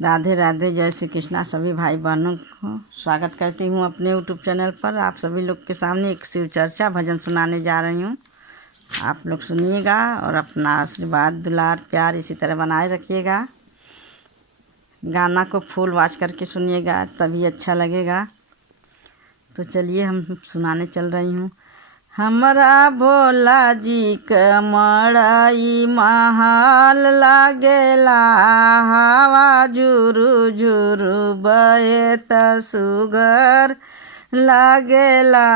राधे राधे, जय श्री कृष्णा। सभी भाई बहनों को स्वागत करती हूँ अपने यूट्यूब चैनल पर। आप सभी लोग के सामने एक शिव चर्चा भजन सुनाने जा रही हूँ। आप लोग सुनिएगा और अपना आशीर्वाद, दुलार, प्यार इसी तरह बनाए रखिएगा। गाना को फुल वॉच करके सुनिएगा, तभी अच्छा लगेगा। तो चलिए हम सुनाने चल रही हूँ। हमरा भोला जी क मड़ई महल लागेला, हवा झुरु झुरु बहे त सुगर लागेला,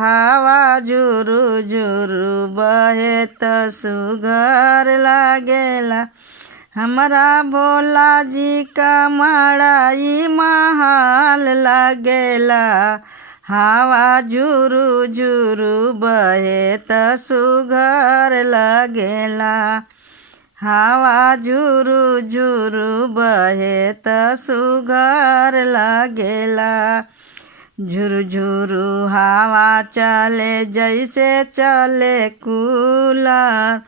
हवा झुरु झुरु बहे त सुगर लागेला। हमरा भोला जी का मड़ई महल लागेला, हवा झुरु झुरु बहे त सुघर लगेला, हवा झुरु झुरु बहे त सुघर लगेला। झुरु झुरु हवा चले जैसे चले कूलर,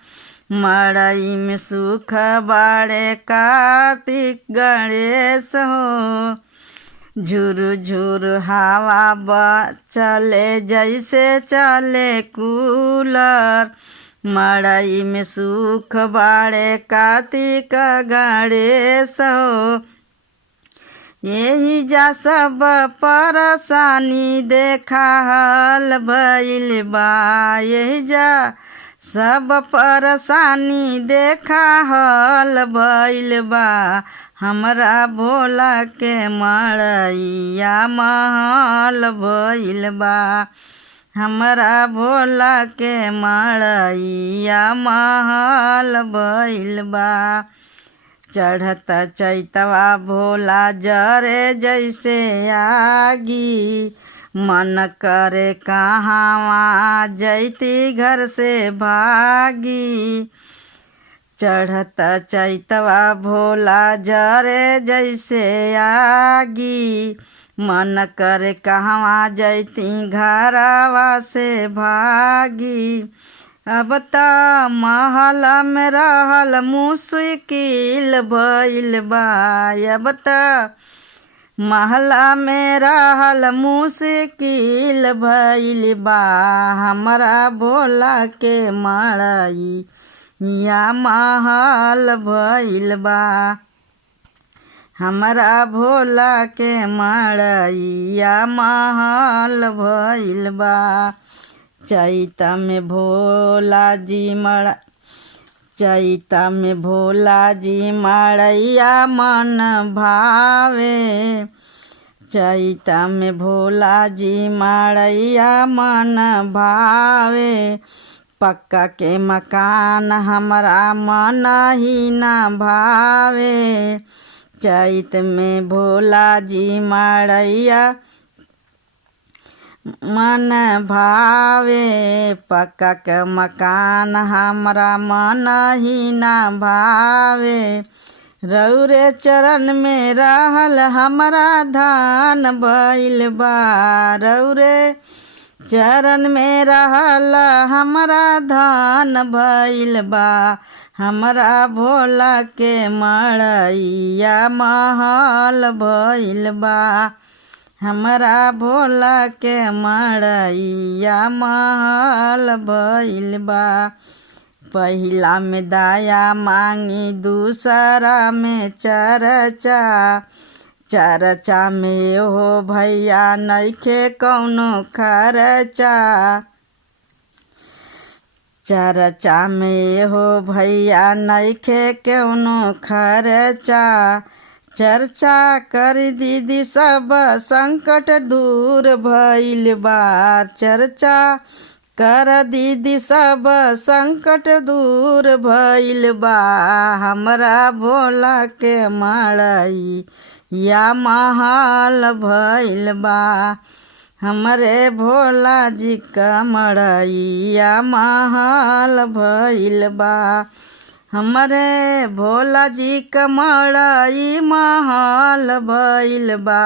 मड़ई में सुख बाड़े कार्तिक गणेश हो। झुरु झुरु हवा चले जैसे चले कूलर, मड़ई में सुख बाड़े कार्तिक गणेश हो। यही जा सब परेशानी देखा हल भइल बा, यही जा सब परेशानी देखा हल भइल बा। हमरा भोला के मड़ैया महल भइल बा, हमरा भोला के मड़ैया महल भइल बा। चढ़त चैतवा भोला जरे जैसे आगी, मन करे कहाँवा जैती घर से भागी। चढ़त चैतवा भोला जरे जैसे आगी, मन करे कहवा जैती घरवा से भागी। अब त महल में रहल मुश्किल भइल बा, अब त महला में रहल मुश्किल भइल बा। हमरा भोला के मड़ई या महल भइल बा, हमरा भोला के मड़ैया महल भइल बा। चैत में भोला जी मड़ैया मन भावे, चैत में भोला जी मड़ैया मन भावे। पक्का के मकान हमरा मन ही न भावे, चैत में भोला जी मड़ैया मन भावे। पक्का के मकान हमरा मन ही न भावे, रौरे चरण में रहल हमरा धान भइल बा, रौरे चरण में रहल हमरा धान भइल बा। हमरा भोला के मड़ैया महल भइल बा, हमरा भोला के मड़ैया महल भइल बा। पहिला में दया मांगी, दूसरा में चर्चा, चर्चा में हो भैया नइखे कौनो खर्चा, चर्चा में हो भैया नइखे कौनो खर्चा। चर्चा कर दीदी सब संकट दूर भइल बा, चर्चा कर दीदी सब संकट दूर भइल बा। हमरा भोला के मड़ई या महल भइल बा, हमरे भोला जी का मड़ैया महल भइल बा। हमरे भोला जी का मड़ई महल भइल बा,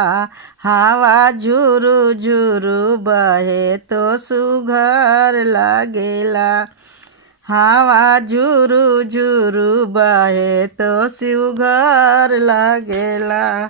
हवा झुरु झुरु बहे तो सुघर लागेला, हवा झुरू झुरू बहे तो शिव घर लागेला।